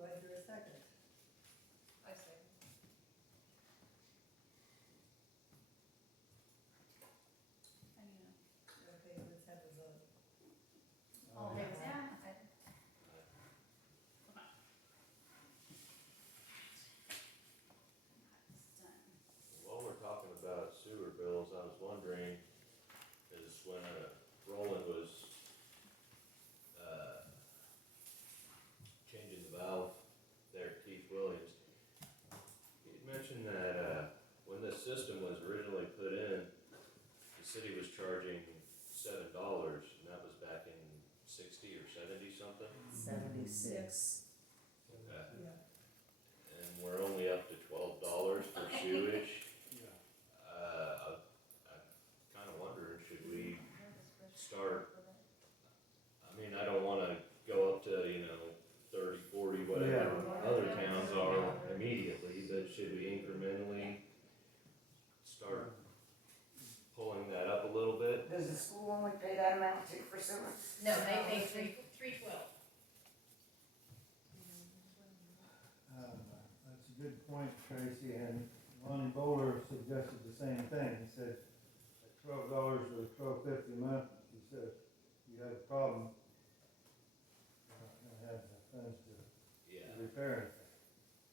Do I hear a second? I say. Okay, let's have a vote. All in favor, say aye. While we're talking about sewer bills, I was wondering, is when Roland was, changing the valve there at Keith Williams, he had mentioned that, when this system was originally put in, the city was charging $7, and that was back in 60 or 70 something. 76. Okay. Yeah. And we're only up to $12 for sewage. I'm kinda wondering, should we start, I mean, I don't wanna go up to, 30, 40, whatever other towns are immediately, but should we incrementally start pulling that up a little bit? Does the school only pay that amount too for sewer? No, they pay $3.12. That's a good point, Tracy, and Lonnie Bowler suggested the same thing. He said, at $12 or $12.50 a month, he said, you have a problem, and have the funds to Yeah. repair anything.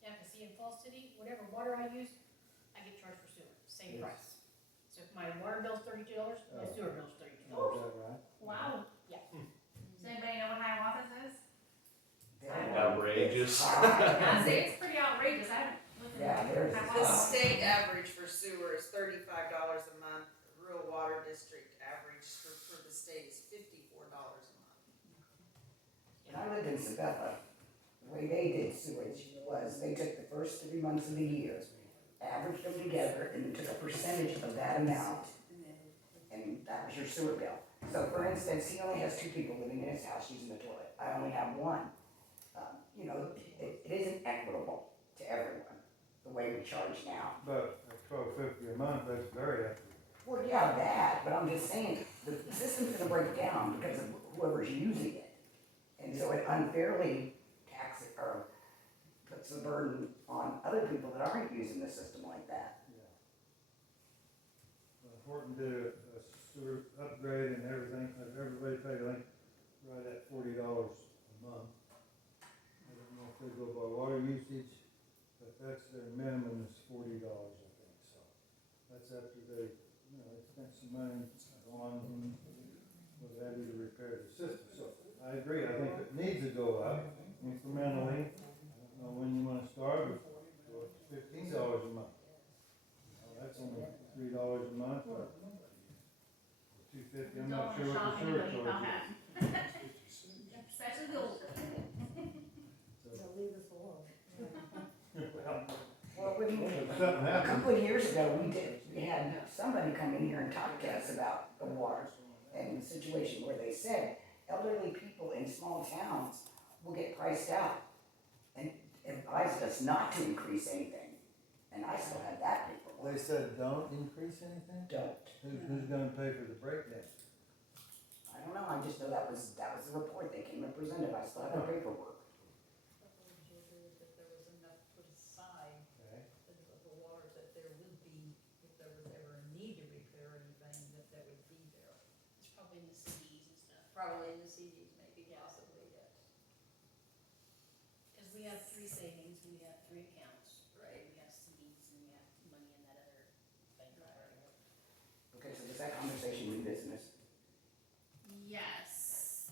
Yeah, cause see, in Falls City, whatever water I use, I get charged for sewer, same Yes. price. So if my water bill's $32, my Oh. sewer bill's $32. Is that right? Wow. Yeah. Does anybody know what Hiawatha's is? Outrageous. I say it's pretty outrageous, I haven't looked at Yeah, it. there's- The Hiawatha. state average for sewer is $35 a month, the rural water district average for the state is $54 a month. When I lived in Sabetha, the way they did sewage was they took the first 3 months of the year, averaged them together, and then took a percentage of that amount, and that was your sewer bill. So for instance, he only has 2 people living in his house using the toilet. I only have 1. It isn't equitable to everyone, the way we charge now. But at $12.50 a month, that's very equitable. Well, yeah, that, but I'm just saying, the system's gonna break down because of whoever's using it. And so it unfairly taxes, or puts the burden on other people that aren't using the system like that. Yeah. Well, Horton did a sewer upgrade and everything, everybody paid like right at $40 a month. I don't know if they go by water usage, but that's their minimum is $40, I think, so. That's after they, they spent some money on what have you to repair the system. So I agree, I think it needs to go up incrementally. I don't know when you wanna start, but go up to $15 a month. Well, that's only $3 a month, or $2.50, I'm not sure what the sewer charge Especially the older. is. So leave us alone. Well, when, If something a happens, couple of years ago, we had somebody come in here and talk to us about the water and the situation where they said elderly people in small towns will get priced out and advised us not to increase anything. And I still have that paperwork. they said don't increase anything? Don't. Who's gonna pay for the breakdown? I don't know, I just know that was the report they came and presented, I still have the paperwork. That there was enough put aside Okay. of the water that there would be, if there was ever a need to repair anything, that would be there. It's probably in the CDs and stuff. Probably in the CDs, maybe, possibly, yes. Cause we have 3 savings, we have 3 accounts, Right. we have CDs, and we have money in that other bank. Okay, so does that conversation new business? Yes.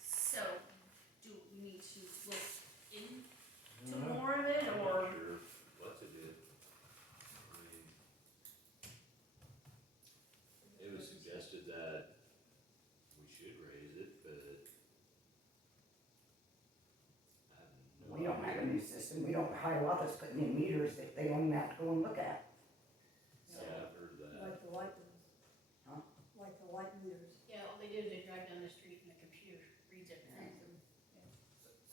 So, do we need to look into Mhm. more of it, I'm or? not sure what to do. I mean, it was suggested that we should raise it, but I have no We don't have a idea. new system, we don't, Hiawatha's putting in meters that they don't even have to go and look at. Yeah, I've heard that. Like the light meters. Huh? Like the light meters. Yeah, all they do is they drive down the street and the computer reads everything.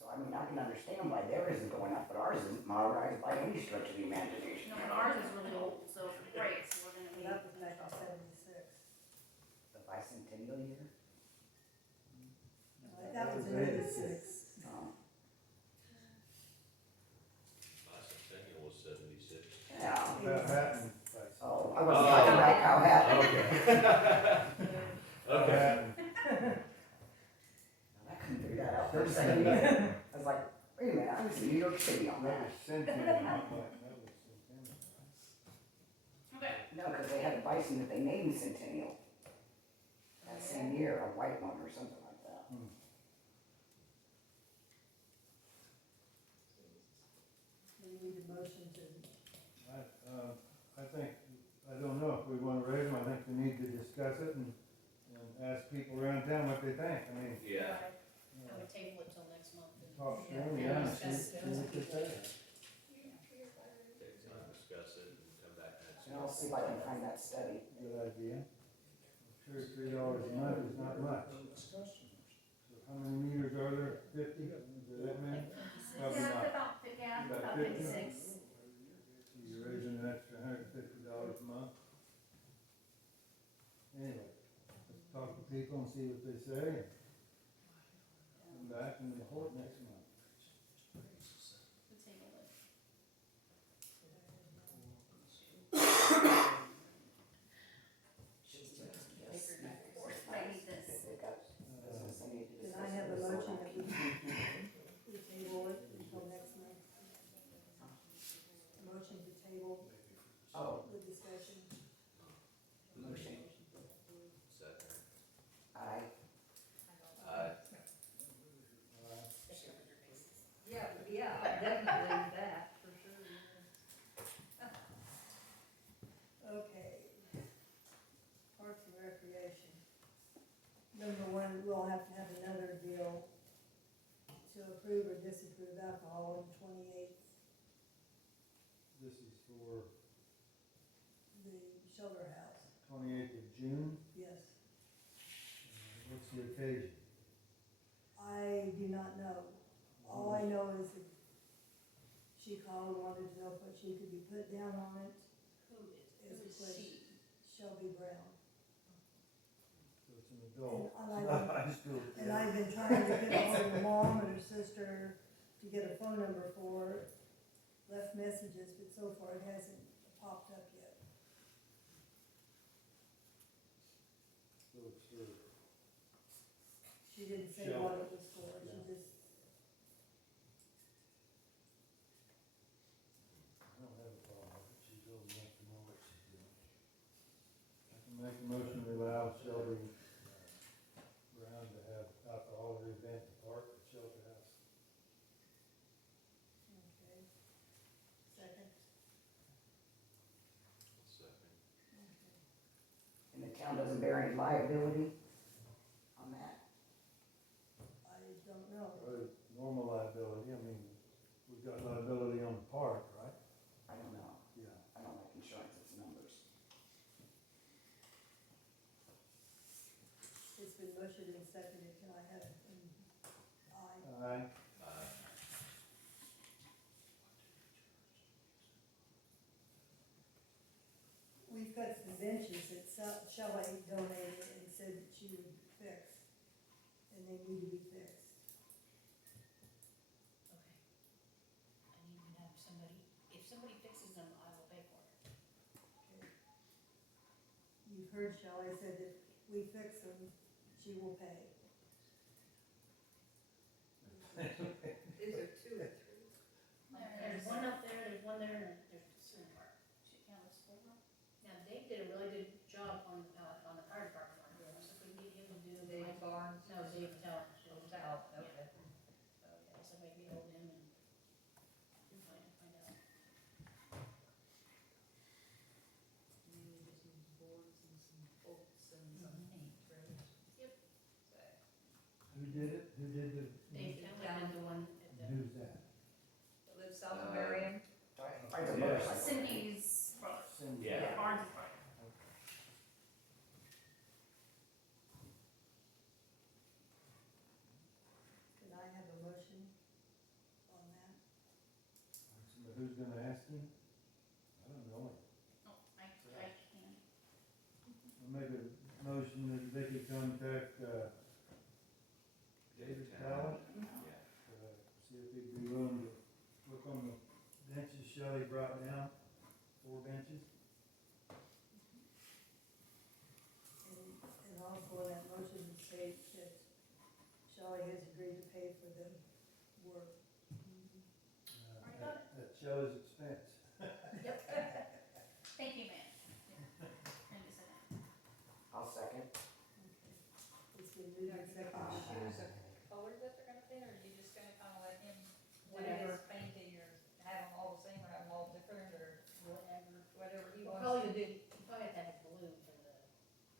So I mean, I can understand why theirs isn't going up, but ours isn't modernized by any stretch of the imagination. No, but ours is really old, so if it breaks, we're gonna And be. that was back in 76. The bicentennial year? That was They in the 76. Yeah. Powhattan, like, Oh, I wasn't talking about Powhattan. Okay. I couldn't figure that out for a second either. I was like, wait a minute, I was in New York City on that that. was Centennial, not like, that was Centennial, right? Okay, No, because they had a bison that they named Centennial. That same year, a white one or something like that. We need a motion to, I think, I don't know if we wanna raise them, I think we need to discuss it and ask people around town what they think, I mean, Yeah. I would table it till next month. and- talk to them, Yeah, yeah, and discuss see what they say. Take time, discuss it, and come back next And I'll month. see if I can find that study. Good idea. I'm sure $3 a month is not much. So how many meters are there? 50? Is there that many? Probably not. About 50? So you're raising an extra $150 a month. Anyway, let's talk to people and see what they say. And come back and report next month. We'll table it. I need this. can I have a motion that we table it until next month? A motion to table Oh, the discussion. motion. Second. Aye. Yeah, definitely that, for sure. Okay. Parks and Recreation. Number one, we'll have to have another deal to approve or disapprove alcohol on 28th, This is for the shelter house. 28th of June. Yes. What's the occasion? I do not know. All I know is that she called, wanted to know what she could be put down on it. Who Is is what she? Shelby Brown. So it's an adult. And Not high school. And I've been trying to get hold of her mom and her sister to get a phone number for her. Left messages, but so far it hasn't popped up yet. So it's for She didn't say what it was for, she Yeah. just, I don't have a problem with it, she's old enough to know what she's doing. I can make a motion to allow Shelby Brown to have alcohol at her event at the park at Shelter House. okay. Second? Second. Okay. And the town doesn't bear any liability on that. I don't know. Normal liability, I mean, we've got liability on the park, right? I don't know. Yeah. I don't like insurance, it's numbers. It's been motioned and seconded, can I have it? Aye. Aye. We've got some benches that Shelley donated and said that she would fix, and they need to be fixed. Okay. I need to have somebody, if somebody fixes them, I will pay for it. Okay. You've heard Shelley said if we fix them, she will pay. Is there two or three? There's one up there, there's one there, and there's two in the park. Should count as four. Now, Dave did a really good job on the fire department one, so if we can get him to do the. Dave Barnes? No, Dave Tell. Oh, Yeah. okay. Okay, so maybe hold him and find out. You need to get some boards and some bolts and some paint, right? Yep. Okay. Who did it? Who did the? Dave Tell did the one at the. Who's that? Live south of Marion? By the Yeah. motorcycle. Cindy's brother, Cindy. Yeah. Barnes' brother. Can I have a motion on that? Who's gonna ask him? I don't know. Oh, I can. I'll make a motion that Vicky contact, David Talent, Yeah. see if he'd be willing to work on the benches Shelley brought down 4 benches. And also in that motion states that Shelley has agreed to pay for the work. Already got it. At Shelley's expense. Thank you, ma'am. And just a second. I'll second. It's been moved and Choose seconded. a color that they're gonna paint, or are you just gonna kinda let him do Whatever. his painting, or have them all the same, or have them all different, or whatever he Well, wants probably to you do? you probably have to have a balloon for the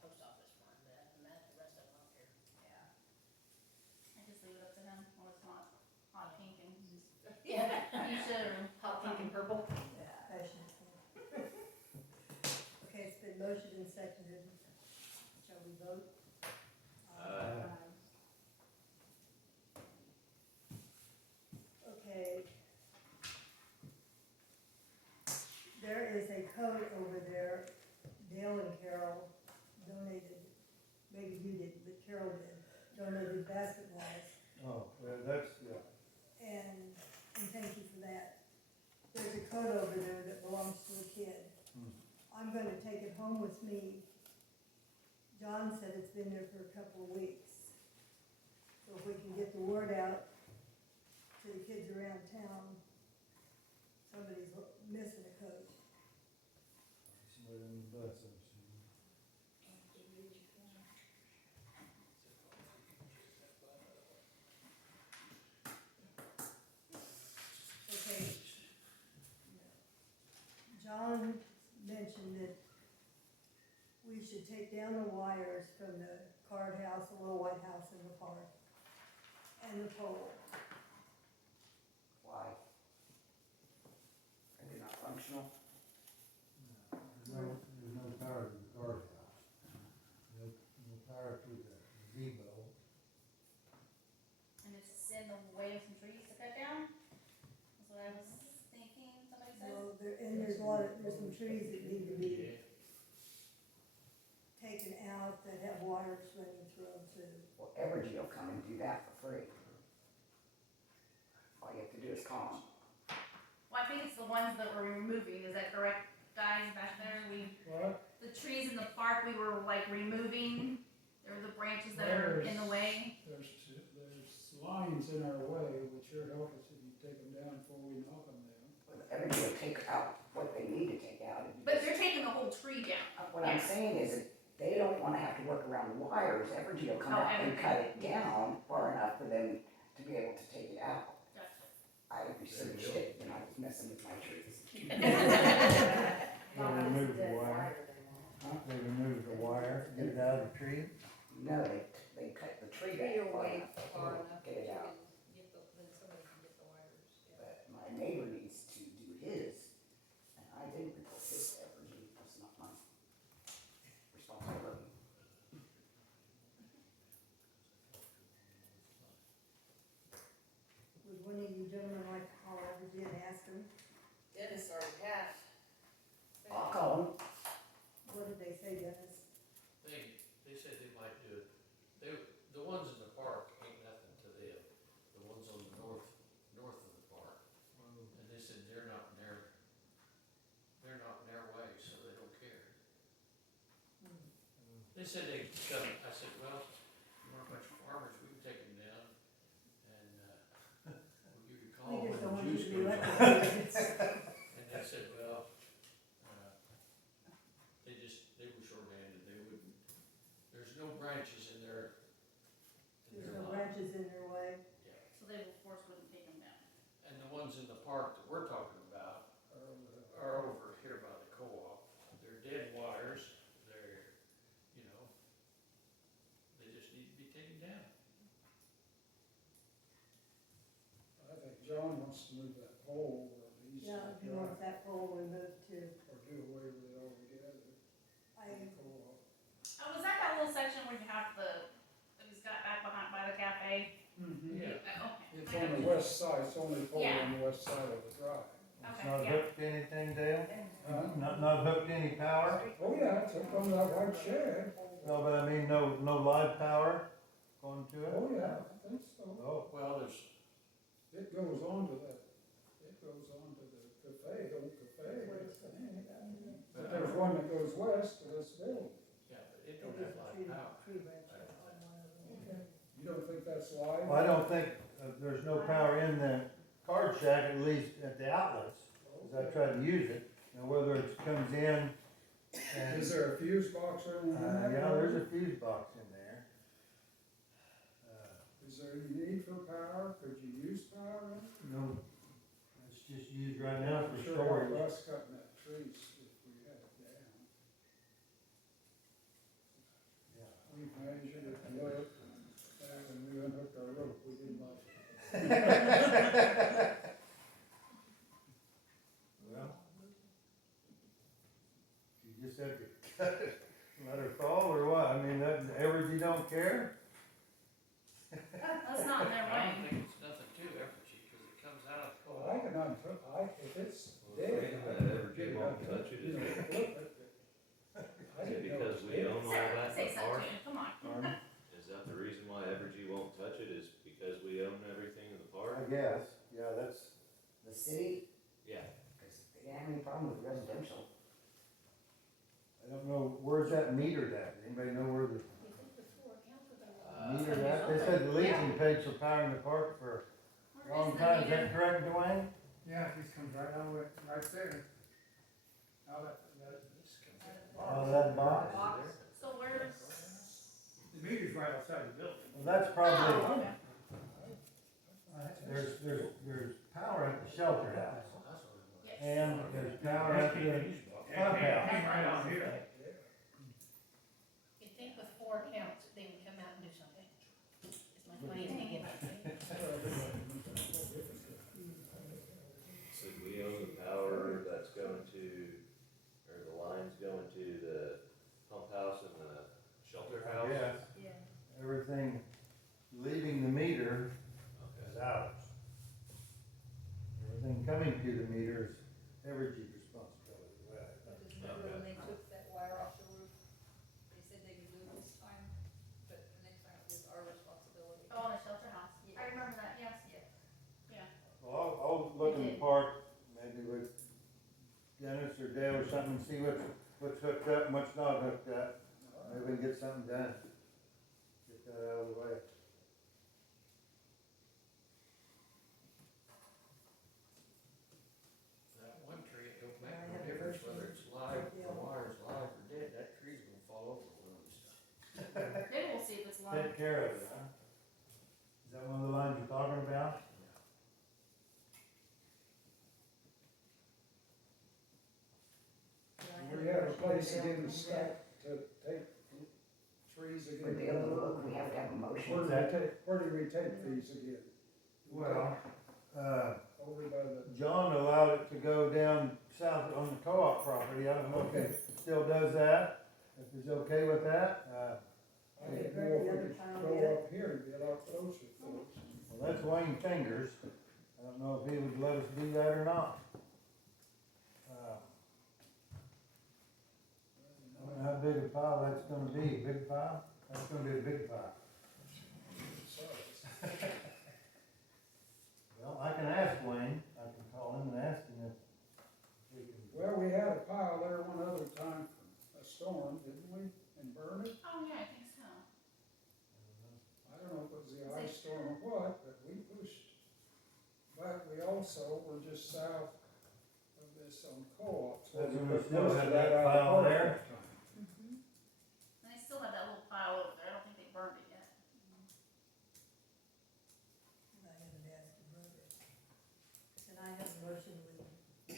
post office one, but other than that, the rest of them I don't care. Yeah. I just leave it up to him. Well, it's not hot pink and Yeah. you should. Hot pink and purple. Passion. Okay, it's been motioned and seconded. Shall we vote? Okay. There is a code over there, Dale and Carol donated, maybe you didn't, but Carol did, donated basketballs. Oh, well, that's, yeah. And thank you for that. There's a coat over there that belongs to a kid. I'm gonna take it home with me. John said it's been there for a couple of weeks. So if we can get the word out to the kids around town, somebody's missing a coat. Somebody on the bus, I'm assuming. Okay. John mentioned that we should take down the wires from the card house, the little white house in the park, and the pole. Why? Are they not functional? There's no power to the guard house. No power to the gazebo. And it's just in the way of some trees to cut down? That's what I was thinking, somebody said. Well, there's some trees that need to be taken out that have wires running through them too. Well, Evergy will come and do that for free. All you have to do is call them. Well, I think it's the ones that we're removing, is that correct, guys, back there? What? The trees in the park, we were like removing, there were the branches that are in the way. There's lines in our way, which sure help us if you take them down before we knock them down. Well, Evergy will take out what they need to take out. If you But just- they're taking the whole tree down. What I'm saying is that they don't wanna have to work around the wires. Evergy will come Oh, out and Evergy. cut it down far enough for them to be able to take it out. Gotcha. I researched it when I was messing with my trees. They removed the wire. They removed the wire, get it out of the tree. No, they cut the tree back You're far way enough far to enough get that it you out. can get the, then somebody can get the wires, yeah. But my neighbor needs to do his, and I didn't report his to Evergy. That's not my responsibility. Would one of you gentlemen like to call Evergy and ask them, Dennis already had. I'll call him. what did they say, Dennis? They said they might do it. The ones in the park ain't nothing to them. The ones on the north of the park. And they said they're not in their way, so they don't care. They said they'd come, I said, well, we're a bunch of farmers, we can take them down and, we'll give you a call We when just don't the want you juice to be goes out. electrocuted. And they said, well, they were shorthanded, they wouldn't, there's no branches in their There's no line. branches in their way. Yeah, So they, of course, wouldn't take them down. and the ones in the park that we're talking about are over here by the co-op. They're dead wires, they're, they just need to be taken down. I think John wants to move that pole over on the east Yeah, side, he wants that pole removed too. or do away with it altogether. I, Co-op. Oh, was that little section where you have that he's got back behind by the cafe? Yeah. Okay. It's on the west side, it's only pole Yeah. on the west side of the drive. It's Okay, not yeah. hooked to anything, Dale? Huh? Not hooked to any power? Oh, yeah, it's up on that white shed. No, but I mean, no live power going to it? Oh, yeah, I think so. Oh, Well, there's, It goes on to the cafe. old cafe, What I it's think. talking about, yeah. But there's one that goes west of this building. Yeah, but it It don't was have a live tree, power. tree branch on one of them. Okay. You don't think that's live? Well, I don't think, there's no power in the card shack, at least at the outlets, cause I tried to use it. Now, whether it comes in and, Is there a fuse box or anything in that? yeah, there's a fuse box in there. Is there any need for power? Could you use power in it? No, it's just used right now for Sure, storage. us cutting that trees if we had it down. Yeah. We measured it, looked, and when we unhooked our rope, we didn't like it. Well, you just have to cut it, let her fall, or what? I mean, that, Evergy don't care? That's not in their I don't way. think it's nothing too effigy, cause it comes out. Well, I can unhook, if it's Well, the dead. thing I that can Evergy get it won't unhooked, touch it you know, is- flip it. I Is it didn't know because was we dead. own all Sarah, that say in the something park? to him, come on. Pardon? Is that the reason why Evergy won't touch it, is because we own everything in the park? I guess, yeah, that's, The city, Yeah. cause they didn't have any problem with residential. I don't know, where's that metered at? Anybody know where the You think the four accounts are gonna. metered at? They said the Legion paid for powering the park for a Where long is the time, is meter? that correct, Dwayne? Yeah, it just comes right out of it, right there. Now that, Oh, that box? So where's, the meter's right outside the building. Well, that's oh, probably, okay. there's power at the shelter house, Yes. and there's power at the pump house. Right out here. You'd think with four accounts, they would come out and do something. Is my funny opinion. So we own the power that's going to, or the lines going to the pump house and the shelter house? Yes, Yeah. everything leaving the meter Okay. is ours. Everything coming to the meter is Evergy's responsibility, well, But just remember when they took that wire off the roof, they said they could do it this time, but the next time it was our responsibility. Oh, on the shelter house. I remember that, yes. Yeah. Well, I'll look in the park, maybe with Dennis or Dale or something, and see what's hooked up and what's not hooked up. Maybe we can get something done. Get that out of the way. That one tree, it don't make no difference whether it's live, the wire's live or dead, that tree's gonna fall over one of these times. Maybe we'll see if it's live. Take care of it, huh? Is that one of the lines you're talking about? We have a place again to stack, to take trees For again. Dale to look, we have to have a Where motion. do we take, where do we take these again? Well, Over by the, John allowed it to go down south on the co-op property. I don't know if he still does that, if he's okay with that. I didn't know if we could go up here and get a lot closer for us. Well, that's Wayne Fingers. I don't know if he would let us do that or not. I don't know how big a pile that's gonna be. Big pile? That's gonna be a big pile. Well, I can ask Wayne. I can call him and ask him if we can. Well, we had a pile there one other time from a storm, didn't we, and burned it? Oh, yeah, I think so. I don't know if it was the ice storm or what, but we pushed. But we also were just south of this on Co-op. so That's when we we put still most had of that out of the pile park there? that time. Mm-hmm. And they still have that little pile over there. I don't think they burned it yet. I haven't asked to move it. And I have a motion to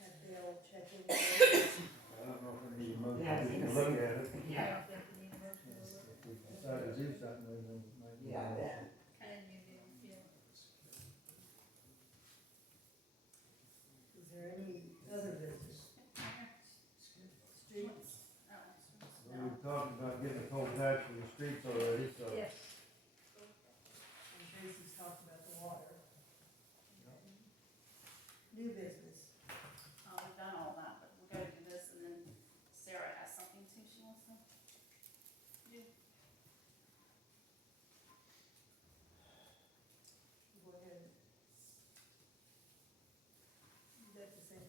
have Dale check in. I I don't know if we need a motion. Yeah, I We think can so. look at it. Yeah, don't think we need a motion to look. If we decide to do something, we might. need yeah, a motion. then. And you do, yeah. Is there any other business? Streets? Well, we talked about getting a cold patch for the streets already, so. Yes. And Tracy's talked about the water. New business. We've done all that, but we're gonna do this, and then Sarah has something too she wants to do. Go ahead. Is that the same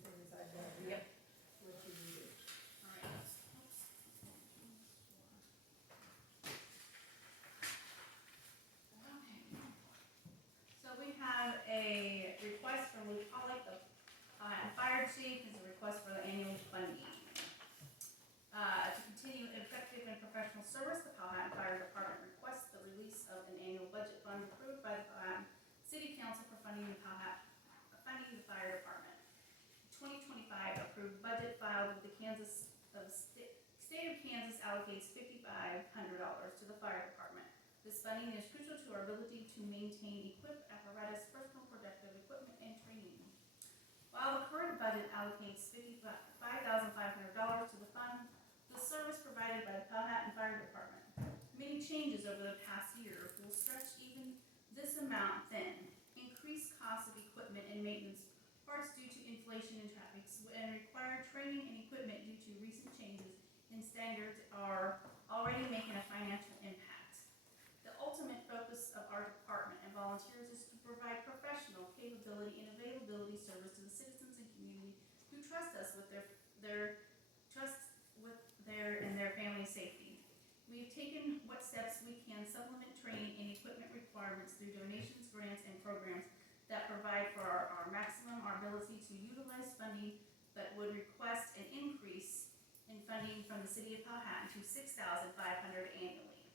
request for the annual funding. To continue effective and professional service, the Powhattan Fire Department requests the release of an annual budget fund approved by the Powhattan City Council for funding the fire department. 2025 approved budget filed with the state of Kansas allocates $5,500 to the fire department. This funding is crucial to our ability to maintain equipped apparatus, personal protective equipment, and training. While the current budget allocates $5,500 to the fund, the service provided by the Powhattan Fire Department, many changes over the past year will stretch even this amount thin. Increased costs of equipment and maintenance, parts due to inflation and traffic, and required training and equipment due to recent changes in standards are already making a financial impact. The ultimate focus of our department and volunteers is to provide professional capability and availability service to the citizens and community who trust us with their family's safety. We've taken what steps we can supplement training and equipment requirements through donations, grants, and programs that provide for our ability to utilize funding, but would request an increase in funding from the city of Powhattan to $6,500 annually.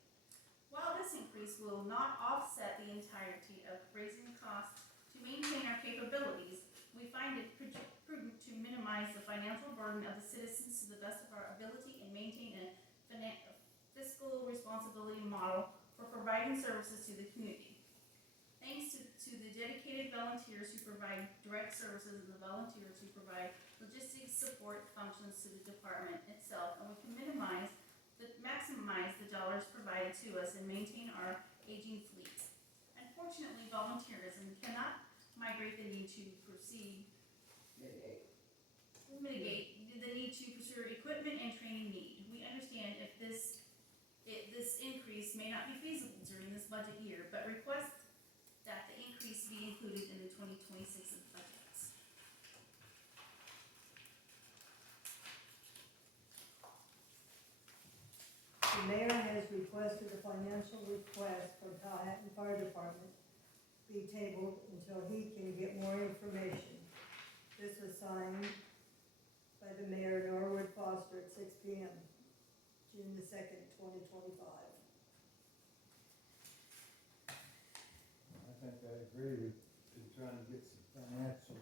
While this increase will not offset the entirety of raising costs to maintain our capabilities, we find it prudent to minimize the financial burden of the citizens to the best of our ability and maintain a fiscal responsibility model for providing services to the community. Thanks to the dedicated volunteers who provide direct services and the volunteers who provide logistics support functions to the department itself, and we can maximize the dollars provided to us and maintain our aging fleet. Unfortunately, volunteerism cannot migrate the need to mitigate the need to pursue equipment and training need. We understand if this increase may not be feasible during this budget year, but request that the increase be included in the 2026 budgets. The mayor has requested a financial request for Powhattan Fire Department be tabled until he can get more information. This was signed by the mayor, Norwood Foster, at 6 p.m., June the 2nd, 2025. I think I agree with trying to get some financial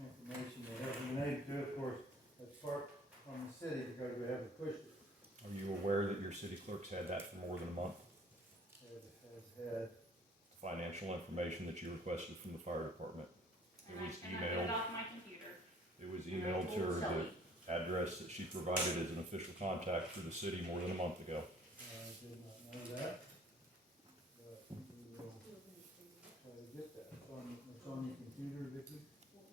information that hasn't been able to, of course, that's part from the city because we haven't pushed it. Are you aware that your city clerk's had that for more than a month? Has had. Financial information that you requested from the fire department. It was I put emailed. it off my computer. It was emailed to her, the address that she provided as an official contact for the city more than a month ago. I did not know that, but we will try to get that. It's on your computer, Vicki?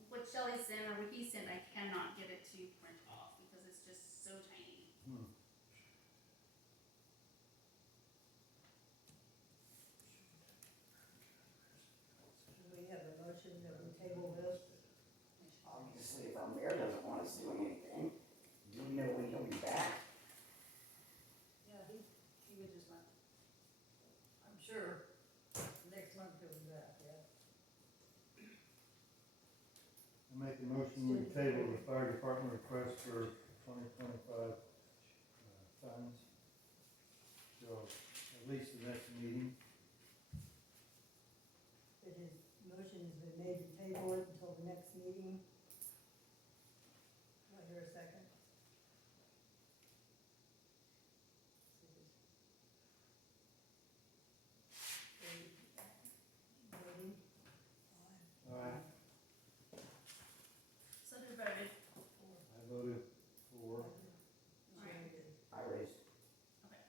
What Shelley sent or what he sent, I cannot get it to print off because it's just so tiny. We have a motion that we table this. Obviously, if our mayor doesn't want us doing anything, do we know when he'll be back? Yeah, he was just not, I'm sure next month he'll be back, yeah. I make a motion, we table the fire department request for 2025 funds till at least the next meeting. That his motion has been made to table it until the next meeting. Do I hear a second? Voting? Aye. So who voted? I voted for. Alright. I raised. Okay.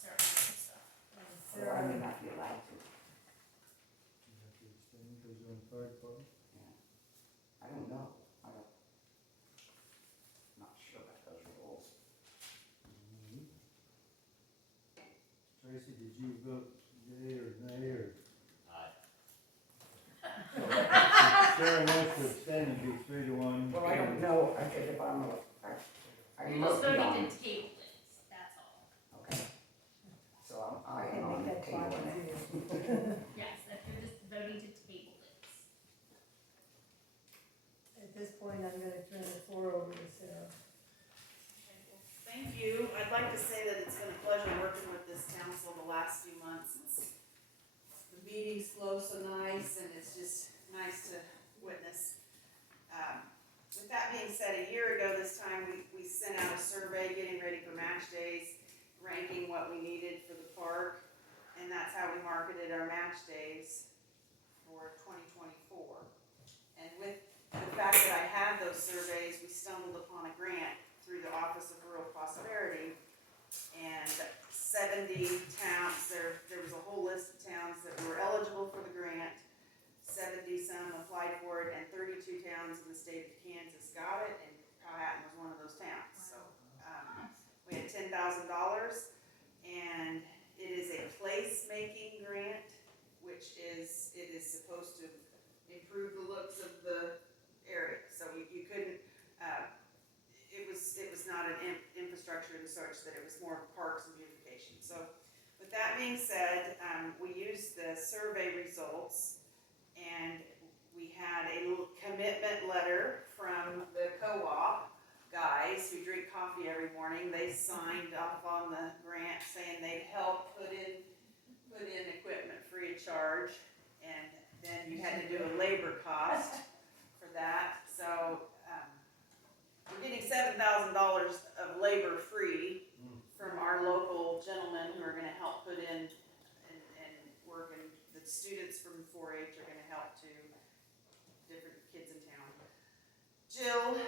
Sarah, stuff. Or I may not be allowed to. You have to abstain because you're in the fire department. I don't know. Not sure about those rules. Tracy, did you vote yea or nay or? Aye. Sarah wants to abstain and be 3-1. Well, I don't know, I think if I'm, You're just must be voting on. to table it, that's all. Okay. what we needed for the park, and that's how we marketed our match days for 2024. And with the fact that I had those surveys, we stumbled upon a grant through the Office of Rural Prosperity, and 70 towns, there was a whole list of towns that were eligible for the grant. 70 some applied for it, and 32 towns in the state of Kansas got it, and Powhatan was one of those towns. So we had $10,000, and it is a place-making grant, which is, it is supposed to improve the looks of the area. So you couldn't, it was not an infrastructure and such, that it was more parks and beautification. So with that being said, we used the survey results, and we had a little commitment letter from the co-op guys who drink coffee every morning. They signed off on the grant saying they'd help put in equipment free of charge, and then you had to do a labor cost for that. So we're getting $7,000 of labor free from our local gentlemen who are going to help put in and work, and the students from 4-H are going to help too, different kids in town. Jill,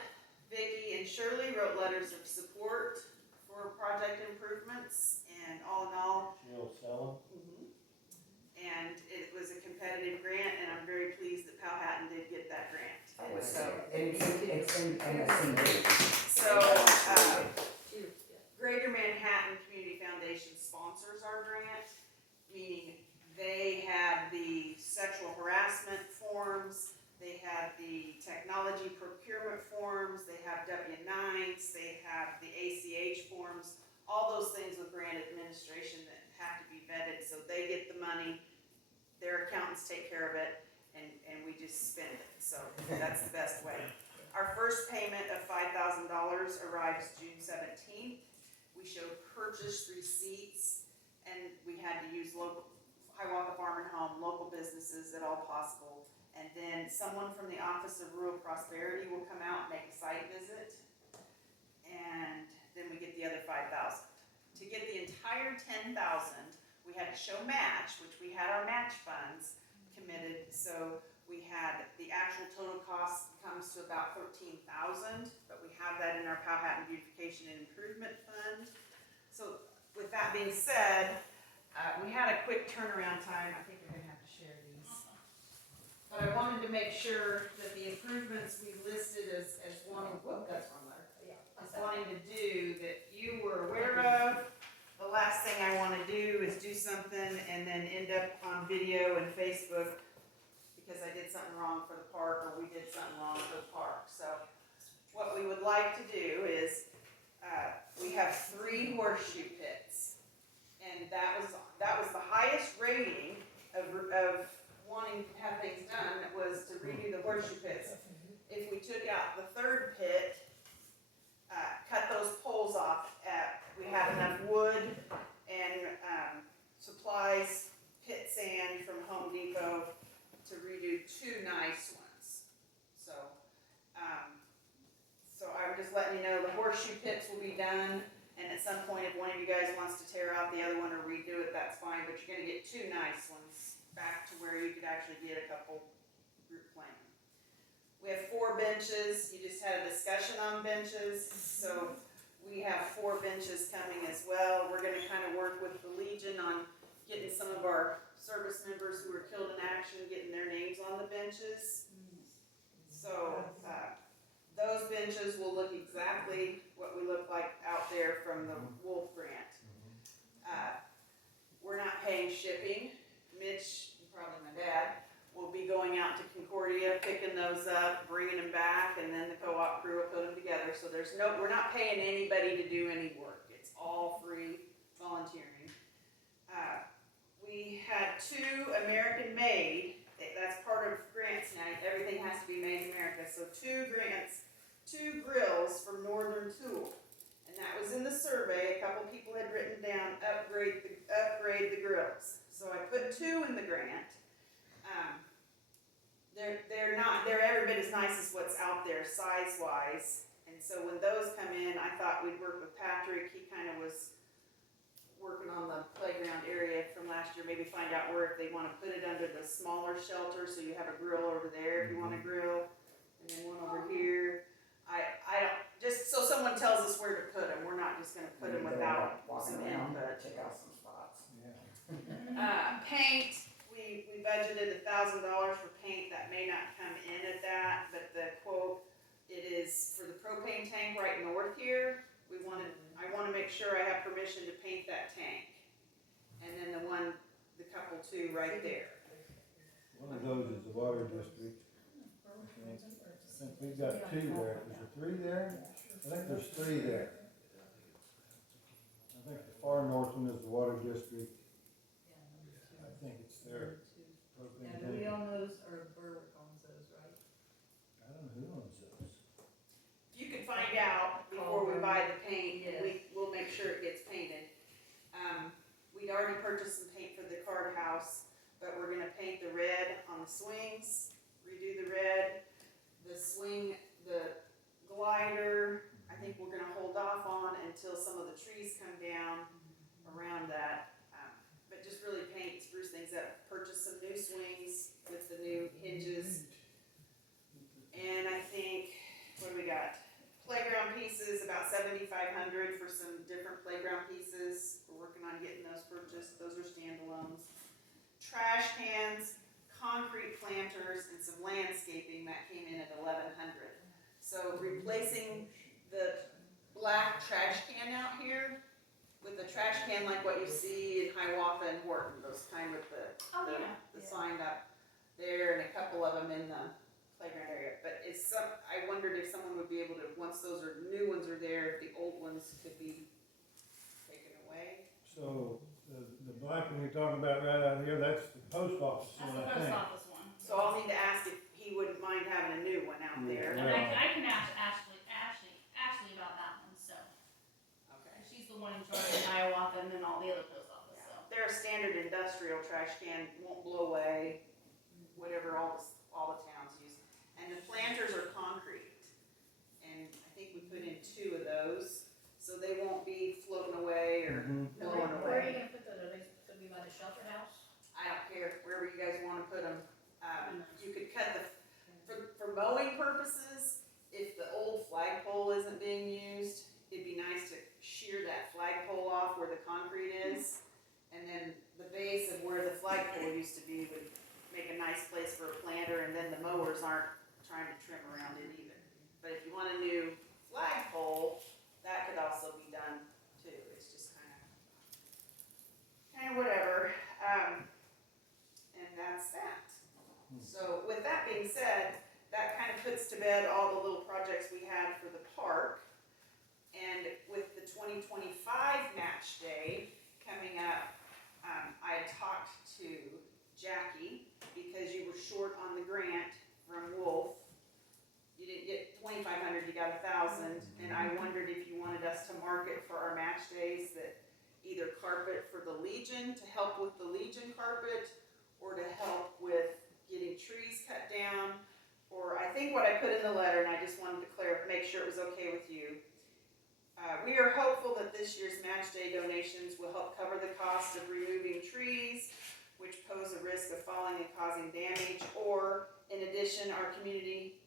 Vicky, and Shirley wrote letters of support for project improvements, and all in all, Jill Sella? and it was a competitive grant, and I'm very pleased that Powhatan did get that grant. I And was so, it's in so Greater Manhattan Community Foundation sponsors our grant, meaning they had the sexual harassment forms, they have the technology procurement forms, they have W-9s, they have the ACH forms, all those things with grant administration that have to be vetted, so they get the money, their accountants take care of it, and we just spend it. So that's the best way. Our first payment of $5,000 arrives June 17th. We showed purchase receipts, and we had to use local, Hiawatha Farm and Home, local businesses at all possible. And then someone from the Office of Rural Prosperity will come out and make a site visit, and then we get the other $5,000. To get the entire $10,000, we had to show match, which we had our match funds committed. So we had the actual total cost comes to about $13,000, but we have that in our Powhatan Beautification and Improvement Fund. So with that being said, we had a quick turnaround time. I think we're gonna have to share these. But I wanted to make sure that the improvements we listed as wanting, whoop, that's wrong letter. As wanting to do that you were aware of. The last thing I wanna do is do something and then end up on video and Facebook because I did something wrong for the park, or we did something wrong for the park. So what we would like to do is, we have 3 horseshoe pits. And that was the highest rating of wanting to have things done, was to redo the horseshoe pits. If we took out the 3rd pit, cut those poles off, we had enough wood and supplies, pit sand from Home Depot to redo 2 nice ones. So, so I'm just letting you know the horseshoe pits will be done, and at some point if one of you guys wants to tear out the other one or redo it, that's fine, but you're gonna get 2 nice ones back to where you could actually get a couple group playing. We have 4 benches. You just had a discussion on benches, so we have 4 benches coming as well. We're gonna kind of work with the Legion on getting some of our service members who were killed in action, getting their names on the benches. So, those benches will look exactly what we look like out there from the Wolf Grant. We're not paying shipping. Mitch, probably my dad, will be going out to Concordia, picking those up, bringing them back, and then the co-op crew will put them together. So we're not paying anybody to do any work. It's all free volunteering. We had 2 American made. That's part of grants now. Everything has to be made in America. So 2 grants, 2 grills from Northern Tool. And that was in the survey. A couple people had written down upgrade the grills. So I put 2 in the grant. They're every bit as nice as what's out there size-wise. And so when those come in, I thought we'd work with Patrick. He kind of was working on the playground area from last year, maybe find out where if they wanna put it under the smaller shelter, so you have a grill over there if you wanna grill, and then one over here. I don't, just so someone tells us where to put them, we're not just gonna put them without Walking some around, input. check out some spots. Paint, we budgeted $1,000 for paint, that may not come in at that, but the quote, it is for the propane tank right north here. I wanna make sure I have permission to paint that tank. And then the couple two right there. One of those is the water district. I think we've got 2 there. Is there 3 there? I think there's 3 there. I think the far north one is the water district. I think it's there. Now, do we own those, or Berwick owns those, right? I don't know who owns those. You can find out before we buy the paint, and Yes. we'll make sure it gets painted. We'd already purchased some paint for the card house, but we're gonna paint the red on the swings, redo the red, the swing, the glider, I think we're gonna hold off on until some of the trees come down around that. But just really paint, spruce things up, purchase some new swings with the new hinges. And I think, what do we got? Playground pieces, about $7,500 for some different playground pieces. We're working on getting those purchased, those are standalones. Trash cans, concrete planters, and some landscaping, that came in at $1,100. So replacing the black trash can out here with a trash can like what you see in Hiawatha and Horton, those kind with the sign up there, and a couple of them in the playground area. But I wondered if someone would be able to, once those new ones are there, if the old ones could be taken away. So the black one you're talking about right out here, that's the post office That's one, the I post think. office one. So I'll need to ask if he wouldn't mind having a new one out there. And I can ask Ashley about that one, so. Okay. She's the one in charge of Hiawatha and then all the other post office, so. They're a standard industrial trash can, won't blow away, whatever all the towns use. And the planters are concrete. And I think we put in 2 of those, so they won't be floating away or blowing Where are you away. gonna put those? Are they gonna be by the shelter house? I don't care, wherever you guys wanna put them. You could cut for mowing purposes, if the old flagpole isn't being used, it'd be nice to shear that flagpole off where the concrete is. And then the base of where the flagpole used to be would make a nice place for a planter, and then the mowers aren't trying to trim around it either. But if you want a new flagpole, that could also be done too. It's just kind of whatever. And that's that. So with that being said, that kind of puts to bed all the little projects we had for the park. And with the 2025 match day coming up, I had talked to Jackie, because you were short on the grant from Wolf. You didn't get $2,500, you got $1,000, and I wondered if you wanted us to market for our match days that either carpet for the Legion, to help with the Legion carpet, or to help with getting trees cut down, or I think what I put in the letter, and I just wanted to make sure it was okay with you. We are hopeful that this year's match day donations will help cover the cost of removing trees, which pose a risk of falling and causing damage, or in addition, our community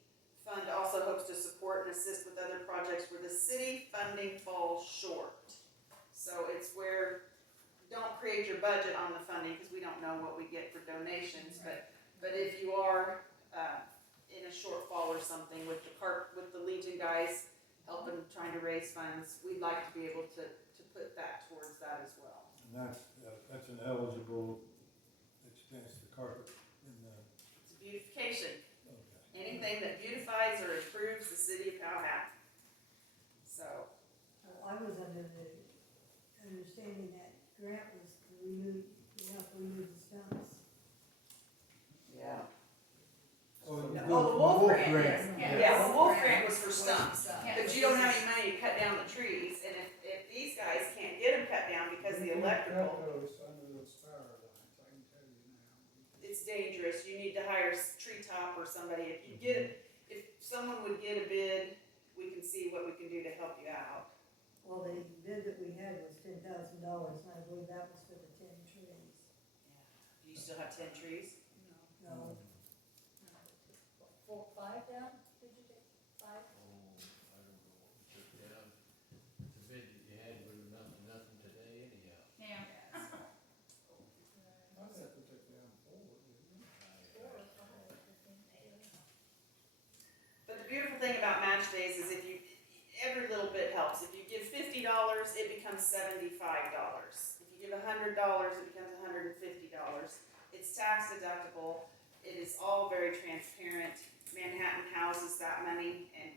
fund also hopes to support and assist with other projects where the city funding falls short. So it's where, don't create your budget on the funding, because we don't know what we get for donations, but if you are in a shortfall or something with the Legion guys helping, trying to raise funds, we'd like to be able to put that towards that as well. And that's an eligible expense, the carpet in the. It's a beautification. Okay. Anything that beautifies or improves the city of Powhatan. So, I was under the understanding that grant was to remove the stumps. Yeah. the wolf grant, yeah, the wolf grant was for stumps. Yeah. But you don't have any money to cut down the trees, and if these guys can't get them cut down because of the electrical, Cut those under those power lines, I can tell you now. it's dangerous. You need to hire Treetop or somebody. If someone would get a bid, we can see what we can do to help you out. Well, the bid that we had was $10,000, and I believe that was for the 10 trees. Do you still have 10 trees? No, No, what, 5 down, did you take 5? Oh, I don't know what we took down. The bid that you had was nothing today anyhow. Yeah. I'd have to take down 4, didn't you? 4 or 5, I think, But the beautiful thing about match days is if you, every little bit helps. If you give $50, it becomes $75. If you give $100, it becomes $150. It's tax deductible. It is all very transparent. Manhattan houses that money, and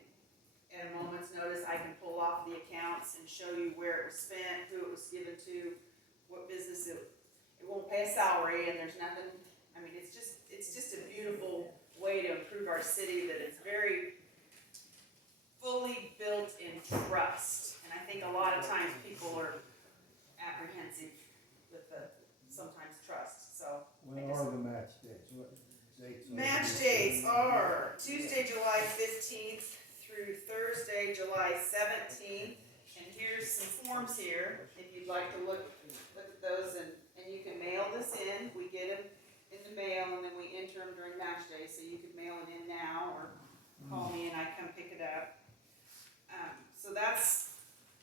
at a moment's notice, I can pull off the accounts and show you where it was spent, who it was given to, what business it won't pay a salary, and there's nothing, I mean, it's just a beautiful way to improve our city, that it's very fully built in trust. And I think a lot of times people are apprehensive with the sometimes trust, so. When are the match dates? What dates? are Match these? days are Tuesday, July 15th through Thursday, July 17th. And here's some forms here, if you'd like to look at those, and you can mail this in. We get them in the mail, and then we enter them during match day, so you could mail it in now, or call me and I come pick it up. So that's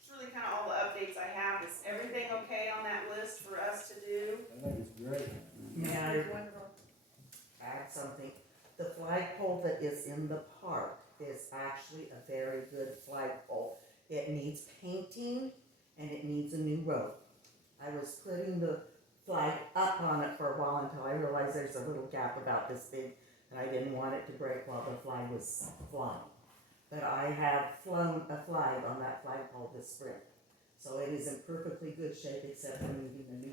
really kind of all the updates I have. Is everything okay on that list for us to do? I think it's great. May I Wonderful. add something? The flagpole that is in the park is actually a very good flagpole. It needs painting and it needs a new rope. I was putting the flag up on it for a while until I realized there's a little gap about this big, and I didn't want it to break while the flag was flying. But I have flown a flag on that flagpole this spring. So it is in perfectly good shape, except for needing a new